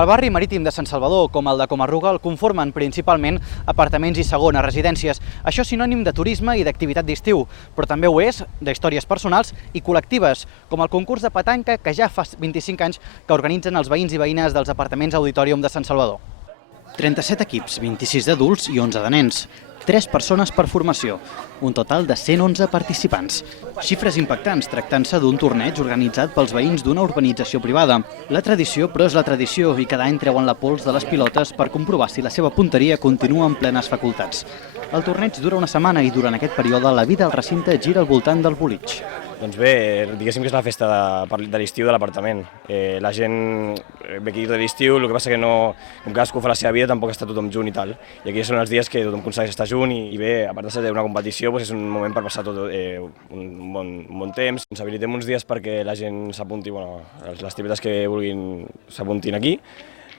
El barri marítim de Sant Salvador, com el de Comarruga, el conformen principalment apartaments i segones residències. Això és sinònim de turisme i d'activitat d'estiu, però també ho és d'històries personals i col·lectives, com el concurs de petanca que ja fa 25 anys que organitzen els veïns i veïnes dels apartaments Auditorium de Sant Salvador. 37 equips, 26 d'adults i 11 de nens. 3 persones per formació, un total de 111 participants. Xifres impactants tractant-se d'un torneig organitzat pels veïns d'una urbanització privada. La tradició, però, és la tradició i cada any treuen la pols de les pilotes per comprovar si la seva punteria continua en plenes facultats. El torneig dura una setmana i durant aquest període la vida al recinte gira al voltant del bolig. Doncs bé, diguéssim que és la festa de l'estiu de l'apartament. La gent ve aquí tot l'estiu, el que passa que no, com cadascú fa la seva vida, tampoc està tothom junt i tal. I aquí són els dies que tothom aconsegueix estar junt i bé, a part de ser una competició, és un moment per passar un bon temps. Ens habilitem uns dies perquè la gent s'apunti, les tipetes que vulguin s'apuntin aquí.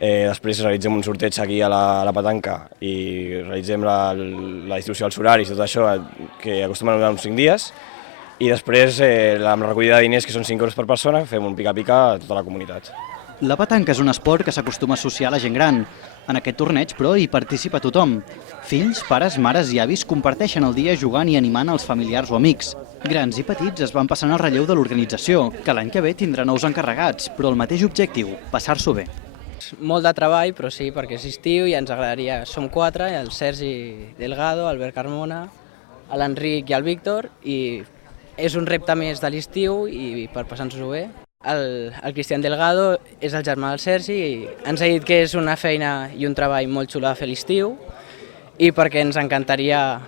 Després realitzem un sorteig aquí a la petanca i realitzem la distribució dels horaris i tot això, que acostumen a durar uns 5 dies. I després, amb la recollida de diners, que són 5 euros per persona, fem un pica-pica a tota la comunitat. La petanca és un esport que s'acostuma a associar a la gent gran. En aquest torneig, però, hi participa tothom. Fills, pares, mares i avis comparteixen el dia jugant i animant els familiars o amics. Grans i petits es van passant el relleu de l'organització, que l'any que ve tindrà nous encarregats, però el mateix objectiu, passar-s'ho bé. Molt de treball, però sí, perquè és estiu i ens agradaria. Som 4, el Sergi Delgado, Albert Carmona, l'Enric i el Víctor, i és un repte més de l'estiu i per passar-nos-ho bé. El Cristian Delgado és el germà del Sergi i ens ha dit que és una feina i un treball molt xulo de fer l'estiu i perquè ens encantaria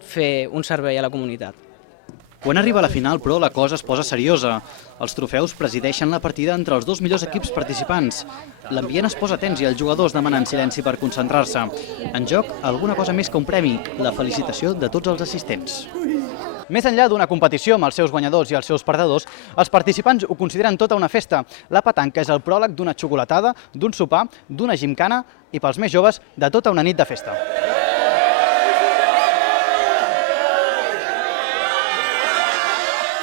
fer un servei a la comunitat. Quan arriba a la final, però, la cosa es posa seriosa. Els trofeus presideixen la partida entre els 2 millors equips participants. L'ambient es posa tens i els jugadors demanen silenci per concentrar-se. En joc, alguna cosa més que un premi, la felicitació de tots els assistents. Més enllà d'una competició amb els seus guanyadors i els seus perdedors, els participants ho consideren tota una festa. La petanca és el pròleg d'una xocolatada, d'un sopar, d'una gimcana i, pels més joves, de tota una nit de festa.